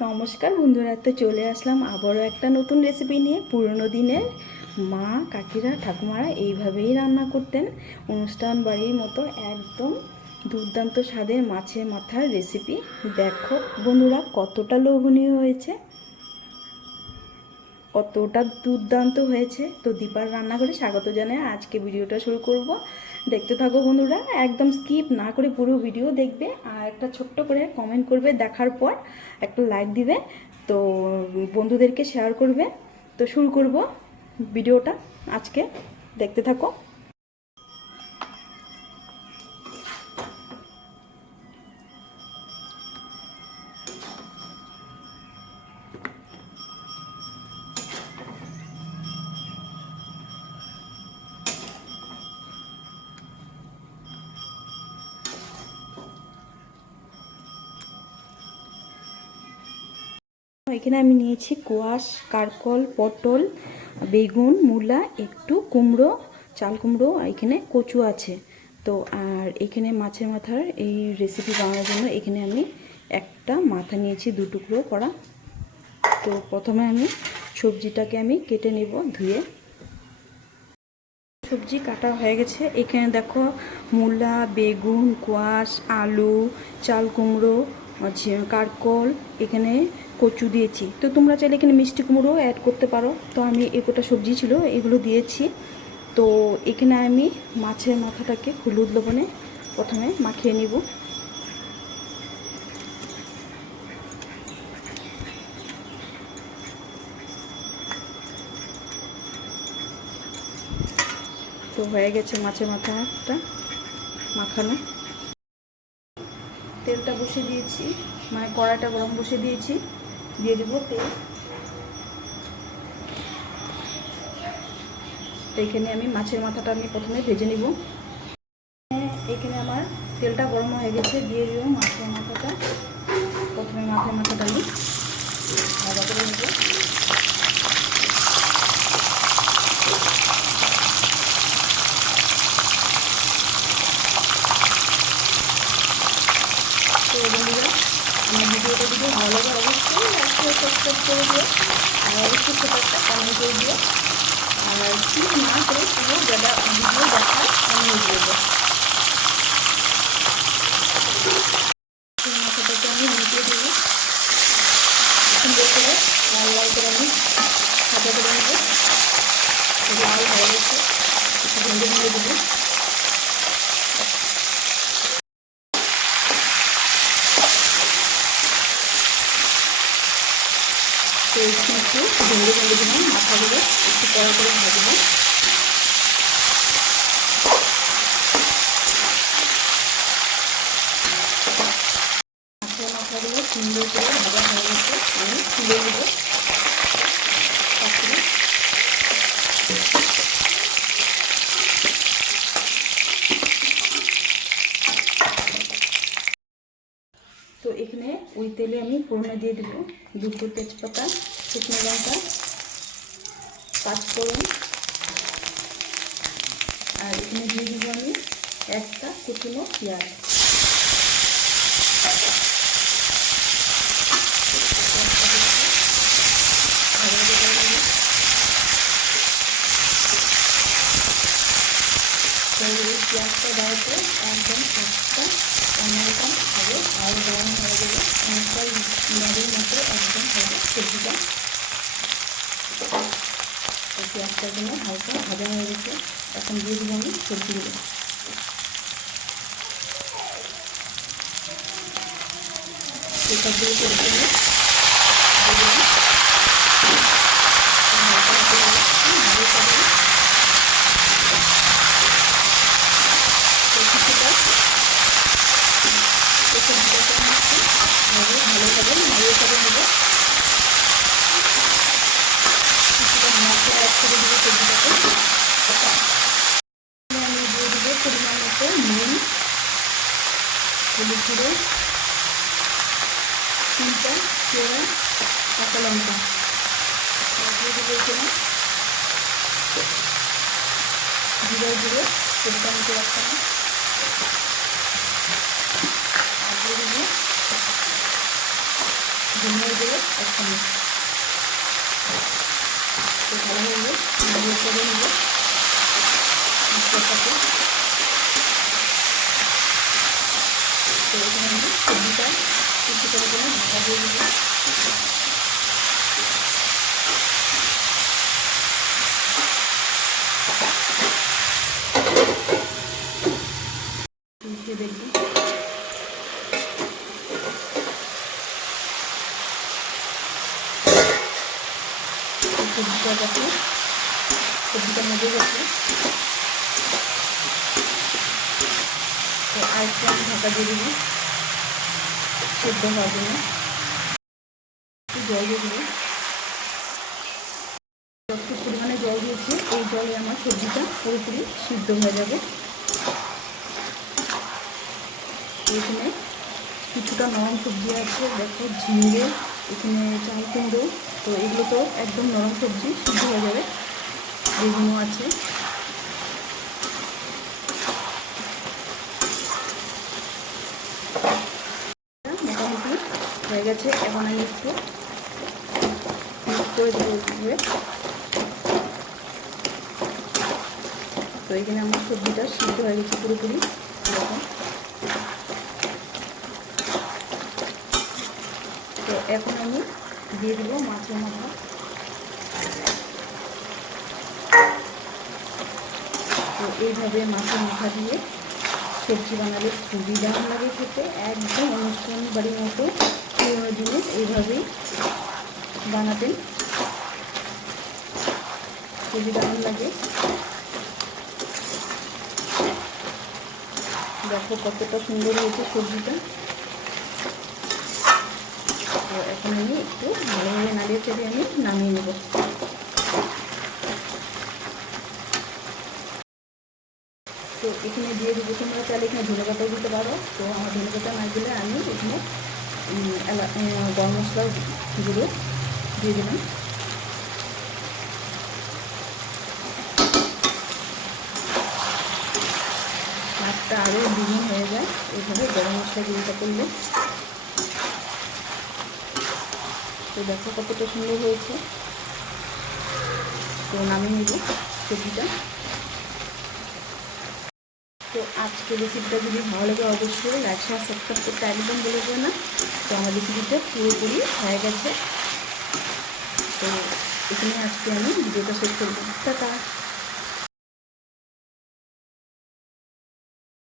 নমস্কার বন্ধুরা, তো চলে আসলাম আবারও একটা নতুন রেসিপি নিয়ে, পুরনো দিনের মা, কাকিরা, ঠাকুমারা এইভাবেই রান্না করতেন। অনুষ্ঠান বাড়ির মতো একদম দুর্দান্ত স্বাদের মাছের মাথার রেসিপি দেখো বন্ধুরা, কতটা লোভনীয় হয়েছে। কতটা দুর্দান্ত হয়েছে। তো দীপার রান্না করে স্বাগত জানাই। আজকে ভিডিওটা শুরু করব। দেখতে থাকো বন্ধুরা, একদম স্কিপ না করে পুরো ভিডিও দেখবে আর একটা ছোট্ট করে কমেন্ট করবে দেখার পর একটা লাইক দিবে, তো বন্ধুদেরকে শেয়ার করবে। তো শুরু করব ভিডিওটা আজকে। দেখতে থাকো। এখানে আমি নিয়েছি কোয়াশ, কারকল, পটল, বেগুন, মূলা, একটু কুমড়ো, চাল কুমড়ো এখানে কচু আছে। তো, আর এখানে মাছের মাথার এই রেসিপি বানানোর জন্য এখানে আমি একটা মাথা নিয়েছি, দু টুকরো করা। তো, প্রথমে আমি সবজিটাকে আমি কেটে নেব ধুয়ে। সবজি কাটা হয়ে গেছে। এখানে দেখো মূলা, বেগুন, কোয়াশ, আলু, চাল কুমড়ো কারকল, এখানে কচু দিয়েছি। তো তোমরা চাইলে এখানে মিষ্টি কুমড়ো অ্যাড করতে পারো। তো আমি একটা সবজি ছিল, এগুলো দিয়েছি। তো এখানে আমি মাছের মাথাটাকে হলুদ লবণে প্রথমে মাখিয়ে নিব। তো হয়ে গেছে মাছের মাথাটা মাখানো। তেলটা বসে দিয়েছি মানে কড়াইটা গরম বসে দিয়েছি। দিয়ে দেবো তেল। এখানে আমি মাছের মাথাটা আমি প্রথমে ভেজে নিব। এখানে আমার তেলটা গরম হয়ে গেছে, দিয়ে দিব মাছের মাথাটা। প্রথমে মাছের মাথাটা আমি ভাজা করে নেব। তো ভিডিওটা যদি ভালো লাগে অবশ্যই একটা সাবস্ক্রাইব করে দিও আর অবশ্যই সেটা একটা কমেন্ট করে দিও আর স্কিপ না করে পুরো যারা ভিডিও দেখার অনুরোধ করব মাথাটাকে আমি মিটিয়ে দেবো সুন্দর করে লাল লাল করে আমি সাজা করে নেব লাল হয়ে গেছে একটু ভেঙে ভেঙে দেবো তো এখানে একটু ভেঙে ভেঙে দিলাম মাথাগুলো একটু কড়া করে ভাজবো। মাথাগুলো সুন্দর করে ভাজা হয়ে গেছে। আমি তুলে নেব। তো এখানে ওই তেলে আমি ফোড়নে দিয়ে দেবো দুটো তেজপাতা। শুকনো লঙ্কা পাঁচফোড়ন আর এখানে দিয়ে দেবো আমি একটা কুচুনো পেঁয়াজ পেঁয়াজটা দেওয়াতে একদম একটা অন্যরকম হবে আর গরম হয়ে গেলে নাড়ির মতো একদম হবে সবজিটা তো পেঁয়াজটার জন্য হালকা ভাজা হয়ে গেছে, এখন দিয়ে দেবো আমি সবজিগুলো। সবজিগুলো দেবো ভালোভাবে নাড়িয়ে করে নেব কিছুটা মশলা করে দেবো সবজিটাতে আমি দিয়ে পরিমাণ মতো নুন হলুদ গুঁড়ো তিনটা পেঁড়া কাঁচা লঙ্কা দিয়ে দেবো এখানে জিরা গুঁড়ো সেটা আমি রাখতাম আর দিয়ে দেবো ধনিয়া দেবো এক চামচ তো ভালোভাবে নাড়িয়ে করে নেব মশলাটাকে তো এখানে আমি সবজিটা সবজিটা দেখো সবজিটা মজে গেছে তো আরেকটু আমি ঢাকা দিয়ে দেবো সেদ্ধ হওয়ার জন্য একটু জল দিয়ে দেবো যত পরিমাণে জল দিয়েছি এই জলে আমার সবজিটা পুরোপুরি সিদ্ধ হয়ে যাবে এখানে কিছুটা নরম সবজি আছে, দেখো ঝিঙে, এখানে চাল কুমড়ো তো এগুলো তো একদম নরম সবজি, সিদ্ধ হয়ে যাবে। বেগুনও আছে। মোটামুটি হয়ে গেছে। এখন আমি একটু করে এভাবে। তো এখানে আমার সবজিটা সিদ্ধ হয়ে গেছে পুরোপুরি। তো এখন আমি দিয়ে দেবো মাছের মাথা তো এইভাবে মাছের মাথা দিয়ে সবজি বানালে খুবই দাম লাগে খেতে। একদম অনুষ্ঠান বাড়ির মতো পুরোনো জিনিস এইভাবেই বানাতেন। খুবই দারুণ লাগে। দেখো কতটা সুন্দর হয়েছে সবজিটা। তো এখন আমি একটু ভালোভাবে নাড়িয়ে চেড়ে আমি নামিয়ে নেব। তো এখানে দিয়ে দেবো তোমরা চাইলে এখানে ধনে পাতাও দিতে পারো। তো আমার ধনে পাতা না দিলে আমি এখানে গরম মশলা গুঁড়ো দিয়ে দিলাম। স্বাদটা আরও দ্বিগুণ হয়ে যায়। এইভাবে গরম মশলা গুঁড়োটা করলে তো দেখো কতটা সুন্দর হয়েছে। তো নামিয়ে নেব সবজিটা তো আজকে রেসিপিটা যদি ভালো লাগে অবশ্যই লাইক শেয়ার সাবস্ক্রাইব করতে একদম বলে দেবে না। তো আমার রেসিপিটা পুরোপুরি হয়ে গেছে। তো এখানে আজকে আমি ভিডিওটা শেষ করব। টাটা!